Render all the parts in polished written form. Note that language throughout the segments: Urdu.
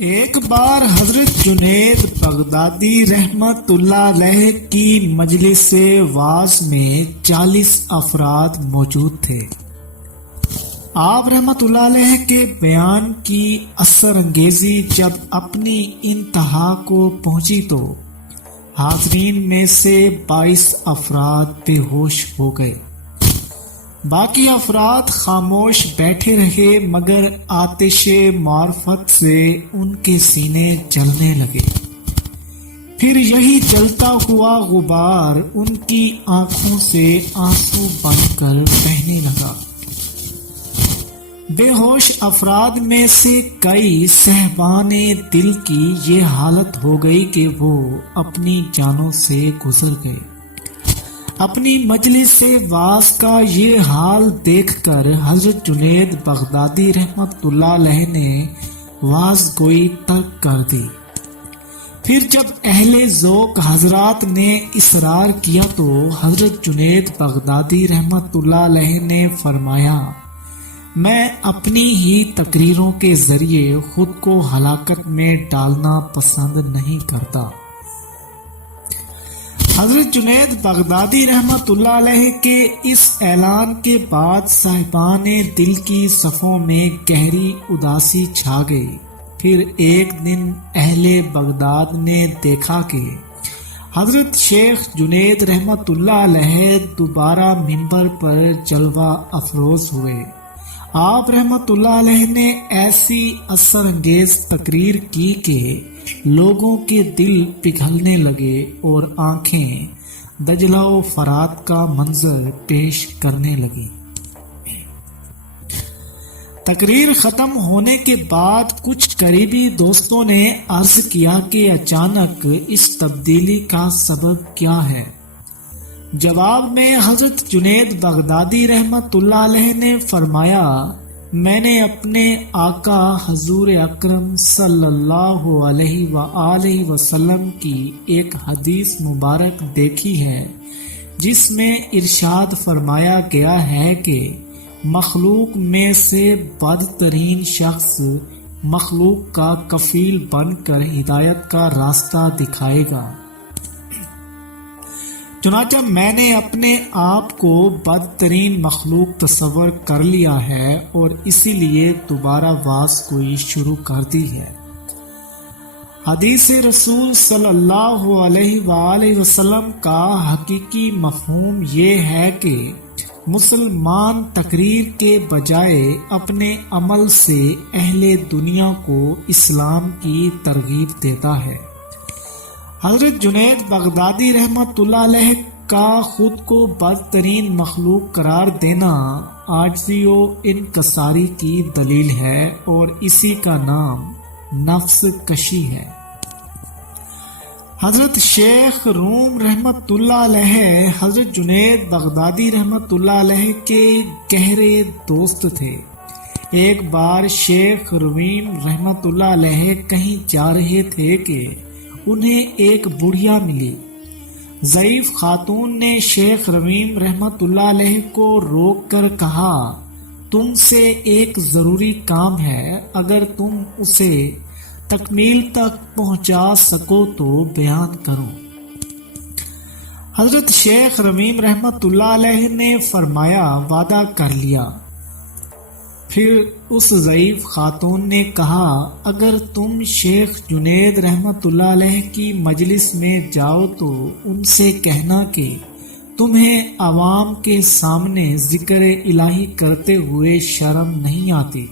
ایک بار حضرت جنید بغدادی رحمت اللہ علیہ کی مجلس واعظ میں 40 افراد موجود تھے۔ آپ رحمت اللہ علیہ کے بیان کی اثر انگیزی جب اپنی انتہا کو پہنچی تو حاضرین میں سے 22 افراد بے ہوش ہو گئے۔ باقی افراد خاموش بیٹھے رہے، مگر آتش معرفت سے ان کے سینے جلنے لگے۔ پھر یہی جلتا ہوا غبار ان کی آنکھوں سے آنسو بن کر بہنے لگا۔ بے ہوش افراد میں سے کئی صاحبان دل کی یہ حالت ہو گئی کہ وہ اپنی جانوں سے گزر گئے۔ اپنی مجلس واعظ کا یہ حال دیکھ کر حضرت جنید بغدادی رحمت اللہ علیہ نے واعظ گوئی ترک کر دی۔ پھر جب اہل ذوق حضرات نے اصرار کیا تو حضرت جنید بغدادی رحمت اللہ علیہ نے فرمایا، میں اپنی ہی تقریروں کے ذریعے خود کو ہلاکت میں ڈالنا پسند نہیں کرتا۔ حضرت جنید بغدادی رحمت اللہ علیہ کے اس اعلان کے بعد صاحبان دل کی صفوں میں گہری اداسی چھا گئی۔ پھر ایک دن اہل بغداد نے دیکھا کہ حضرت شیخ جنید رحمت اللہ علیہ دوبارہ منبر پر جلوہ افروز ہوئے۔ آپ رحمت اللہ علیہ نے ایسی اثر انگیز تقریر کی کہ لوگوں کے دل پگھلنے لگے اور آنکھیں دجلہ و فرات کا منظر پیش کرنے لگی۔ تقریر ختم ہونے کے بعد کچھ قریبی دوستوں نے عرض کیا کہ اچانک اس تبدیلی کا سبب کیا ہے؟ جواب میں حضرت جنید بغدادی رحمت اللہ علیہ نے فرمایا، میں نے اپنے آقا حضور اکرم صلی اللہ علیہ وآلہ وسلم کی ایک حدیث مبارک دیکھی ہے جس میں ارشاد فرمایا گیا ہے کہ مخلوق میں سے بدترین شخص مخلوق کا کفیل بن کر ہدایت کا راستہ دکھائے گا۔ چنانچہ میں نے اپنے آپ کو بدترین مخلوق تصور کر لیا ہے اور اسی لیے دوبارہ واعظ گوئی شروع کر دی ہے۔ حدیث رسول صلی اللہ علیہ وآلہ وسلم کا حقیقی مفہوم یہ ہے کہ مسلمان تقریر کے بجائے اپنے عمل سے اہل دنیا کو اسلام کی ترغیب دیتا ہے۔ حضرت جنید بغدادی رحمت اللہ علیہ کا خود کو بدترین مخلوق قرار دینا عاجزی و انکساری کی دلیل ہے اور اسی کا نام نفس کشی ہے۔ حضرت شیخ روم رحمت اللہ علیہ حضرت جنید بغدادی رحمت اللہ علیہ کے گہرے دوست تھے۔ ایک بار شیخ روم رحمت اللہ علیہ کہیں جا رہے تھے کہ انہیں ایک بڑھیا ملی۔ ضعیف خاتون نے شیخ روم رحمت اللہ علیہ کو روک کر کہا، تم سے ایک ضروری کام ہے، اگر تم اسے تکمیل تک پہنچا سکو تو بیان کرو۔ حضرت شیخ روم رحمت اللہ علیہ نے فرمایا، وعدہ کر لیا۔ پھر اس ضعیف خاتون نے کہا، اگر تم شیخ جنید رحمت اللہ علیہ کی مجلس میں جاؤ تو ان سے کہنا کہ تمہیں عوام کے سامنے ذکر الہی کرتے ہوئے شرم نہیں آتی۔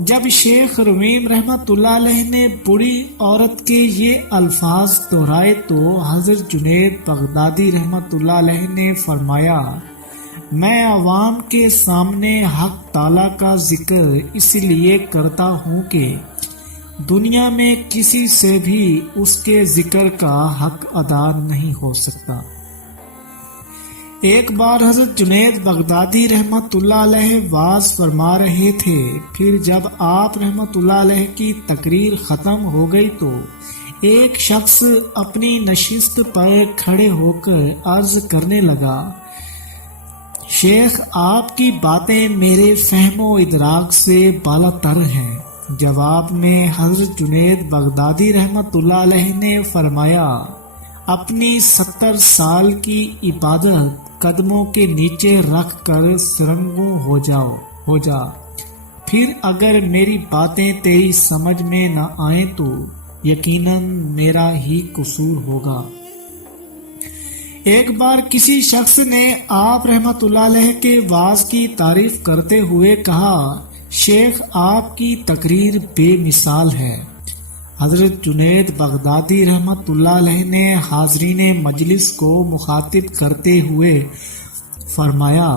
جب شیخ روم رحمت اللہ علیہ نے بوڑھی عورت کے یہ الفاظ دہرائے تو حضرت جنید بغدادی رحمت اللہ علیہ نے فرمایا، میں عوام کے سامنے حق تعالیٰ کا ذکر اس لیے کرتا ہوں کہ دنیا میں کسی سے بھی اس کے ذکر کا حق ادا نہیں ہو سکتا۔ ایک بار حضرت جنید بغدادی رحمت اللہ علیہ واعظ فرما رہے تھے، پھر جب آپ رحمت اللہ علیہ کی تقریر ختم ہو گئی تو ایک شخص اپنی نشست پر کھڑے ہو کر عرض کرنے لگا، شیخ آپ کی باتیں میرے فہم و ادراک سے بالا تر ہیں، جواب میں حضرت جنید بغدادی رحمت اللہ علیہ نے فرمایا، اپنی 70 سال کی عبادت قدموں کے نیچے رکھ کر سرنگوں ہو جا، پھر اگر میری باتیں تیری سمجھ میں نہ آئیں تو یقیناً میرا ہی قصور ہوگا۔ ایک بار کسی شخص نے آپ رحمت اللہ علیہ کے وعظ کی تعریف کرتے ہوئے کہا، شیخ آپ کی تقریر بے مثال ہے۔ حضرت جنید بغدادی رحمت اللہ علیہ نے حاضرین مجلس کو مخاطب کرتے ہوئے فرمایا،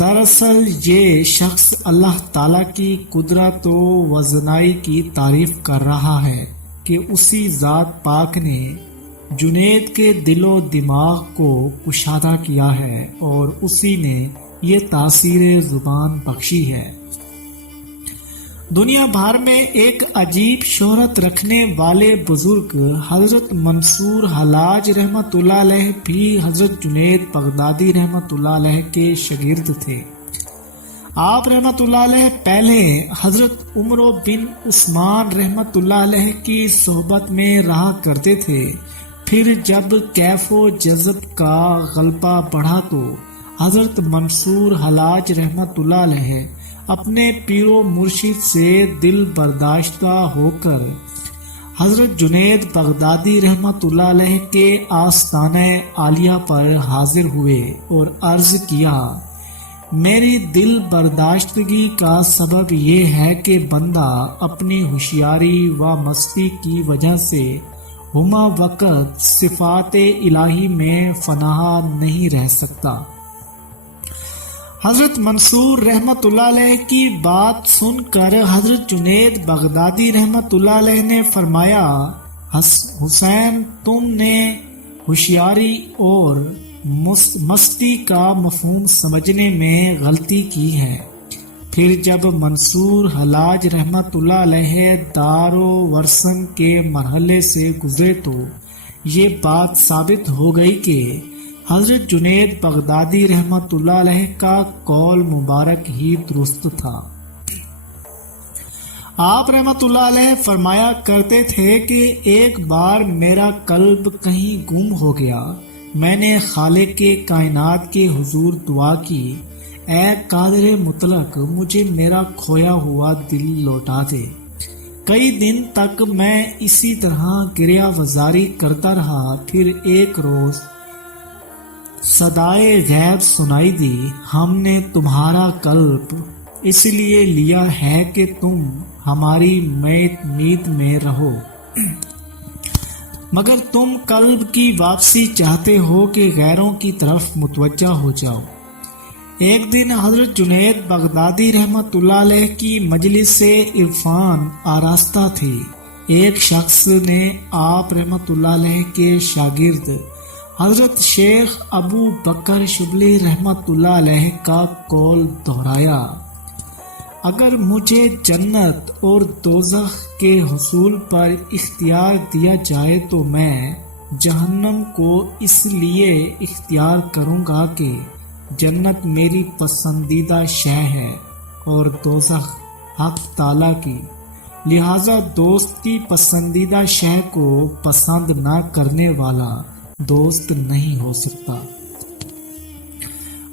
دراصل یہ شخص اللہ تعالیٰ کی قدرت و وزنائی کی تعریف کر رہا ہے کہ اسی ذات پاک نے جنید کے دل و دماغ کو کشادہ کیا ہے اور اسی نے یہ تاثیر زبان بخشی ہے۔ دنیا بھر میں ایک عجیب شہرت رکھنے والے بزرگ حضرت منصور حلاج رحمت اللہ علیہ بھی حضرت جنید بغدادی رحمت اللہ علیہ کے شاگرد تھے۔ آپ رحمت اللہ علیہ پہلے حضرت عمر بن عثمان رحمت اللہ علیہ کی صحبت میں رہا کرتے تھے، پھر جب کیف و جذب کا غلبہ بڑھا تو حضرت منصور حلاج رحمت اللہ علیہ اپنے پیر و مرشد سے دل برداشتہ ہو کر حضرت جنید بغدادی رحمت اللہ علیہ کے آستانہ عالیہ پر حاضر ہوئے اور عرض کیا، میری دل برداشتگی کا سبب یہ ہے کہ بندہ اپنی ہوشیاری و مستی کی وجہ سے ہما وقت صفات الہی میں فناہ نہیں رہ سکتا۔ حضرت منصور رحمت اللہ علیہ کی بات سن کر حضرت جنید بغدادی رحمت اللہ علیہ نے فرمایا، حسین تم نے ہوشیاری اور مستی کا مفہوم سمجھنے میں غلطی کی ہے۔ پھر جب منصور حلاج رحمت اللہ علیہ دار و ورثن کے مرحلے سے گزرے تو یہ بات ثابت ہو گئی کہ حضرت جنید بغدادی رحمت اللہ علیہ کا قول مبارک ہی درست تھا۔ آپ رحمت اللہ علیہ فرمایا کرتے تھے کہ ایک بار میرا قلب کہیں گم ہو گیا، میں نے خالق کے کائنات کے حضور دعا کی، اے قادر مطلق مجھے میرا کھویا ہوا دل لوٹا دے۔ کئی دن تک میں اسی طرح گریہ وزاری کرتا رہا، پھر ایک روز صدائے غیب سنائی دی، ہم نے تمہارا قلب اس لیے لیا ہے کہ تم ہماری میت میں رہو، مگر تم قلب کی واپسی چاہتے ہو کہ غیروں کی طرف متوجہ ہو جاؤ۔ ایک دن حضرت جنید بغدادی رحمت اللہ علیہ کی مجلس سے عرفان آراستہ تھی۔ ایک شخص نے آپ رحمت اللہ علیہ کے شاگرد حضرت شیخ ابو بکر شبلی رحمت اللہ علیہ کا قول دہرایا، اگر مجھے جنت اور دوزخ کے حصول پر اختیار دیا جائے تو میں جہنم کو اس لیے اختیار کروں گا کہ جنت میری پسندیدہ شے ہے اور دوزخ حق تعالیٰ کی، لہذا دوست کی پسندیدہ شے کو پسند نہ کرنے والا دوست نہیں ہو سکتا۔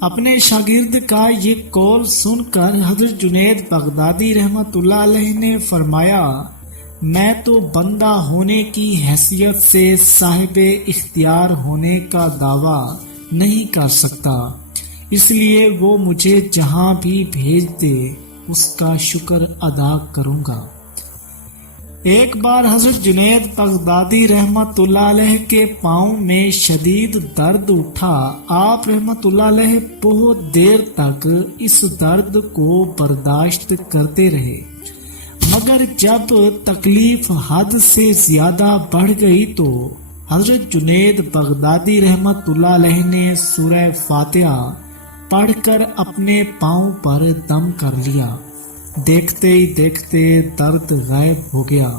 اپنے شاگرد کا یہ قول سن کر حضرت جنید بغدادی رحمت اللہ علیہ نے فرمایا، میں تو بندہ ہونے کی حیثیت سے صاحب اختیار ہونے کا دعویٰ نہیں کر سکتا، اس لیے وہ مجھے جہاں بھی بھیج دے اس کا شکر ادا کروں گا۔ ایک بار حضرت جنید بغدادی رحمت اللہ علیہ کے پاؤں میں شدید درد اٹھا۔ آپ رحمت اللہ علیہ بہت دیر تک اس درد کو برداشت کرتے رہے، مگر جب تکلیف حد سے زیادہ بڑھ گئی تو حضرت جنید بغدادی رحمت اللہ علیہ نے سورہ فاتحہ پڑھ کر اپنے پاؤں پر دم کر لیا۔ دیکھتے ہی دیکھتے درد غائب ہو گیا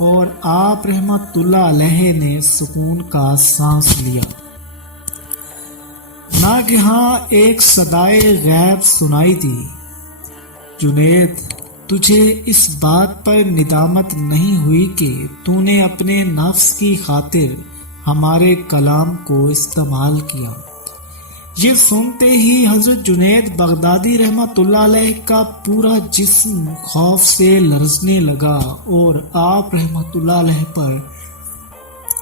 اور آپ رحمت اللہ علیہ نے سکون کا سانس لیا۔ ناگہاں ایک صدائے غیب سنائی دی، جنید تجھے اس بات پر ندامت نہیں ہوئی کہ تو نے اپنے نفس کی خاطر ہمارے کلام کو استعمال کیا؟ یہ سنتے ہی حضرت جنید بغدادی رحمت اللہ علیہ کا پورا جسم خوف سے لرزنے لگا اور آپ رحمت اللہ علیہ پر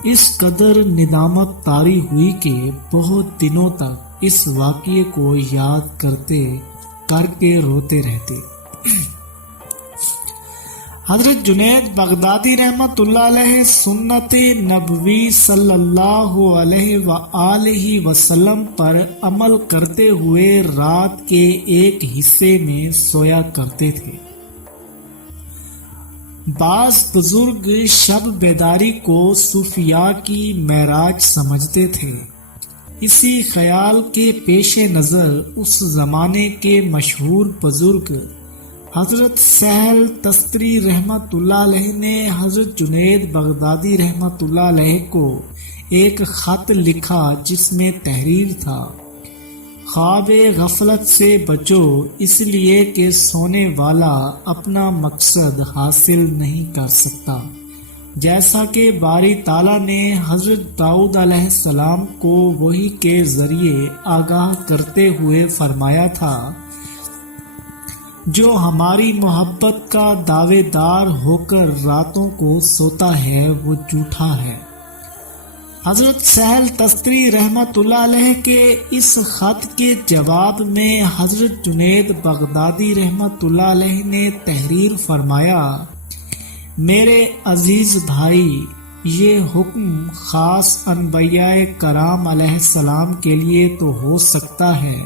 اس قدر ندامت طاری ہوئی کہ بہت دنوں تک اس واقعے کو یاد کر کے روتے رہتے۔ حضرت جنید بغدادی رحمت اللہ علیہ سنت نبوی صلی اللہ علیہ وآلہ وسلم پر عمل کرتے ہوئے رات کے ایک حصے میں سویا کرتے تھے۔ بعض بزرگ شب بیداری کو صوفیاء کی معراج سمجھتے تھے۔ اسی خیال کے پیش نظر اس زمانے کے مشہور بزرگ حضرت سہل تستری رحمت اللہ علیہ نے حضرت جنید بغدادی رحمت اللہ علیہ کو ایک خط لکھا جس میں تحریر تھا: خواب غفلت سے بچو، اس لیے کہ سونے والا اپنا مقصد حاصل نہیں کر سکتا۔ جیسا کہ باری تعالیٰ نے حضرت داؤد علیہ السلام کو وحی کے ذریعے آگاہ کرتے ہوئے فرمایا تھا: جو ہماری محبت کا دعوے دار ہو کر راتوں کو سوتا ہے وہ جھوٹا ہے۔ حضرت سہل تستری رحمت اللہ علیہ کے اس خط کے جواب میں حضرت جنید بغدادی رحمت اللہ علیہ نے تحریر فرمایا: میرے عزیز بھائی، یہ حکم خاص انبیاء کرام علیہ السلام کے لیے تو ہو سکتا ہے،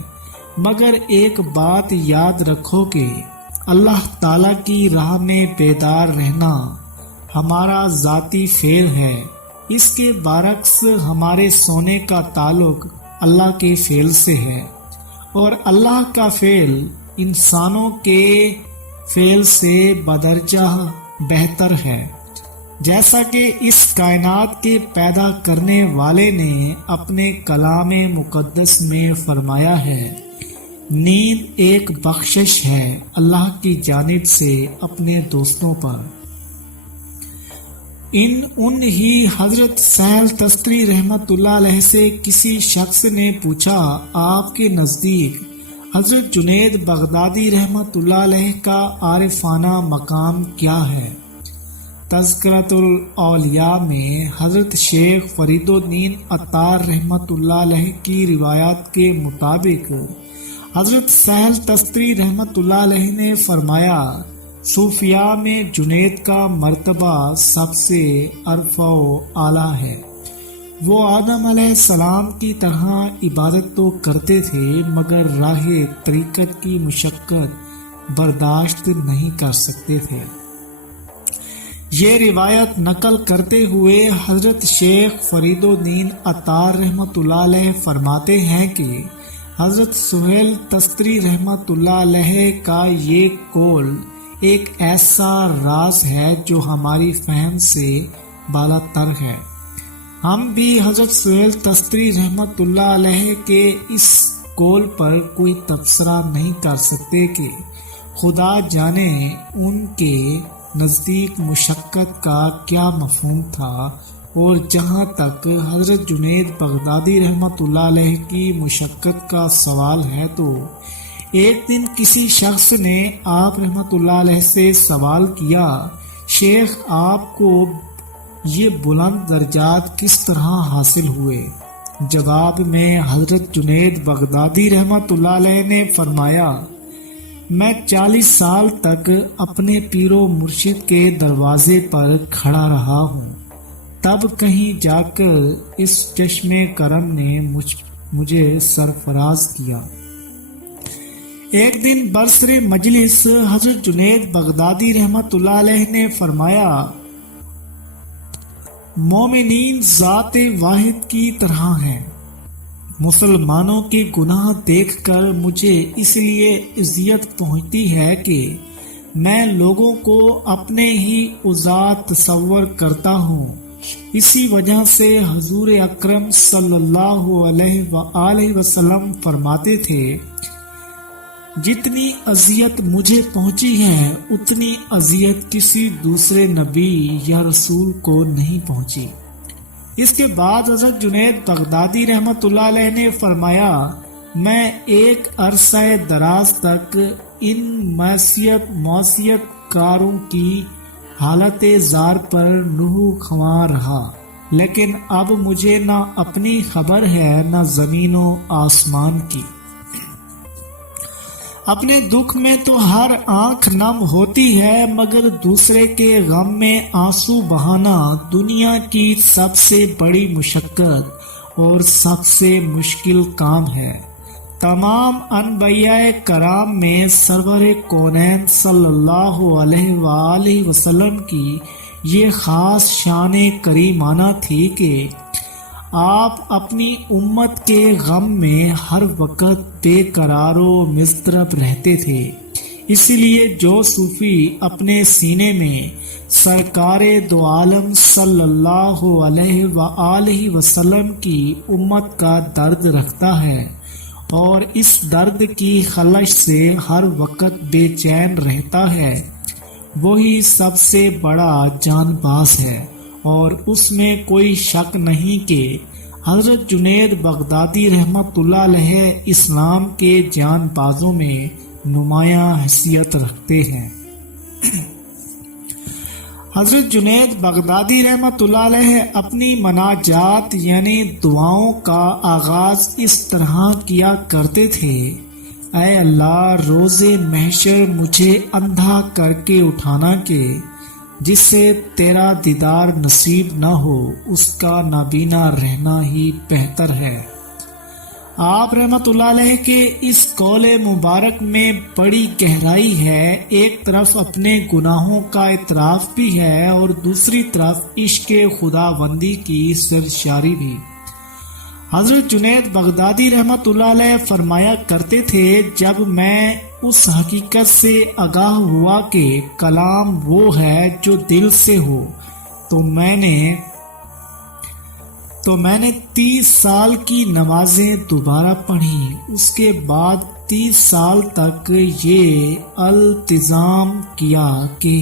مگر ایک بات یاد رکھو کہ اللہ تعالیٰ کی راہ میں بیدار رہنا ہمارا ذاتی فعل ہے۔ اس کے برعکس ہمارے سونے کا تعلق اللہ کے فعل سے ہے، اور اللہ کا فعل انسانوں کے فعل سے بدرجہ بہتر ہے۔ جیسا کہ اس کائنات کے پیدا کرنے والے نے اپنے کلام مقدس میں فرمایا ہے: نیند ایک بخشش ہے اللہ کی جانب سے اپنے دوستوں پر۔ ان ہی حضرت سہل تستری رحمت اللہ علیہ سے کسی شخص نے پوچھا: آپ کے نزدیک حضرت جنید بغدادی رحمت اللہ علیہ کا عارفانہ مقام کیا ہے؟ تذکرۃ الاولیاء میں حضرت شیخ فرید الدین عطار رحمت اللہ علیہ کی روایات کے مطابق حضرت سہل تستری رحمت اللہ علیہ نے فرمایا: صوفیاء میں جنید کا مرتبہ سب سے عرفہ و اعلیٰ ہے۔ وہ آدم علیہ السلام کی طرح عبادت تو کرتے تھے مگر راہ طریقت کی مشقت برداشت نہیں کر سکتے تھے۔ یہ روایت نقل کرتے ہوئے حضرت شیخ فرید الدین عطار رحمت اللہ علیہ فرماتے ہیں کہ حضرت سہیل تستری رحمت اللہ علیہ کا یہ قول ایک ایسا راز ہے جو ہماری فہم سے بالا تر ہے۔ ہم بھی حضرت سہیل تستری رحمت اللہ علیہ کے اس قول پر کوئی تبصرہ نہیں کر سکتے کہ خدا جانے ان کے نزدیک مشقت کا کیا مفہوم تھا، اور جہاں تک حضرت جنید بغدادی رحمت اللہ علیہ کی مشقت کا سوال ہے تو ایک دن کسی شخص نے آپ رحمت اللہ علیہ سے سوال کیا: شیخ، آپ کو یہ بلند درجات کس طرح حاصل ہوئے؟ جواب میں حضرت جنید بغدادی رحمت اللہ علیہ نے فرمایا: میں 40 سال تک اپنے پیر و مرشد کے دروازے پر کھڑا رہا ہوں، تب کہیں جا کر اس چشم کرم نے مجھے سرفراز کیا۔ ایک دن برسر مجلس حضرت جنید بغدادی رحمت اللہ علیہ نے فرمایا: مومنین ذات واحد کی طرح ہیں۔ مسلمانوں کے گناہ دیکھ کر مجھے اس لیے اذیت پہنچتی ہے کہ میں لوگوں کو اپنے ہی عزات تصور کرتا ہوں۔ اسی وجہ سے حضور اکرم صلی اللہ علیہ وآلہ وسلم فرماتے تھے: جتنی اذیت مجھے پہنچی ہے اتنی اذیت کسی دوسرے نبی یا رسول کو نہیں پہنچی۔ اس کے بعد حضرت جنید بغدادی رحمت اللہ علیہ نے فرمایا، میں ایک عرصہ دراز تک ان معصیت کاروں کی حالت زار پر نوح خواں رہا، لیکن اب مجھے نہ اپنی خبر ہے نہ زمین و آسمان کی۔ اپنے دکھ میں تو ہر آنکھ نم ہوتی ہے، مگر دوسرے کے غم میں آنسو بہانا دنیا کی سب سے بڑی مشقت اور سب سے مشکل کام ہے۔ تمام انبیاء کرام میں سرور کونین صلی اللہ علیہ وآلہ وسلم کی یہ خاص شان کریمانہ تھی کہ آپ اپنی امت کے غم میں ہر وقت بے قرار و مضطرب رہتے تھے۔ اسی لیے جو صوفی اپنے سینے میں سرکار دو عالم صلی اللہ علیہ وآلہ وسلم کی امت کا درد رکھتا ہے اور اس درد کی خلش سے ہر وقت بے چین رہتا ہے، وہی سب سے بڑا جان باز ہے، اور اس میں کوئی شک نہیں کہ حضرت جنید بغدادی رحمت اللہ علیہ اسلام کے جان بازوں میں نمایاں حیثیت رکھتے ہیں۔ حضرت جنید بغدادی رحمت اللہ علیہ اپنی مناجات یعنی دعاؤں کا آغاز اس طرح کیا کرتے تھے، اے اللہ روز محشر مجھے اندھا کر کے اٹھانا کہ جس سے تیرا دیدار نصیب نہ ہو اس کا نابینا رہنا ہی بہتر ہے۔ آپ رحمت اللہ علیہ کے اس قول مبارک میں بڑی گہرائی ہے۔ ایک طرف اپنے گناہوں کا اعتراف بھی ہے اور دوسری طرف عشق خداوندی کی سرشاری بھی۔ حضرت جنید بغدادی رحمت اللہ علیہ فرمایا کرتے تھے، جب میں اس حقیقت سے آگاہ ہوا کہ کلام وہ ہے جو دل سے ہو تو میں نے 30 سال کی نمازیں دوبارہ پڑھیں۔ اس کے بعد 30 سال تک یہ التزام کیا کہ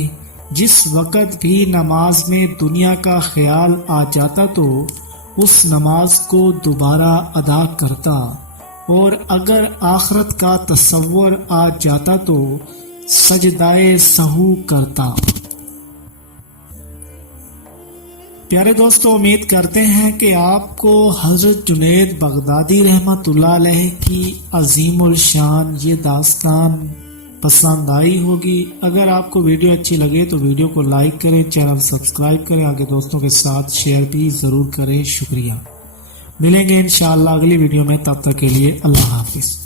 جس وقت بھی نماز میں دنیا کا خیال آ جاتا تو اس نماز کو دوبارہ ادا کرتا، اور اگر آخرت کا تصور آ جاتا تو سجدائے سہو کرتا۔ پیارے دوستو، امید کرتے ہیں کہ آپ کو حضرت جنید بغدادی رحمت اللہ علیہ کی عظیم الشان یہ داستان پسند آئی ہوگی۔ اگر آپ کو ویڈیو اچھی لگے تو ویڈیو کو لائک کریں، چینل سبسکرائب کریں، آگے دوستوں کے ساتھ شیئر بھی ضرور کریں۔ شکریہ۔ ملیں گے انشاءاللہ اگلی ویڈیو میں، تب تک کے لیے اللہ حافظ۔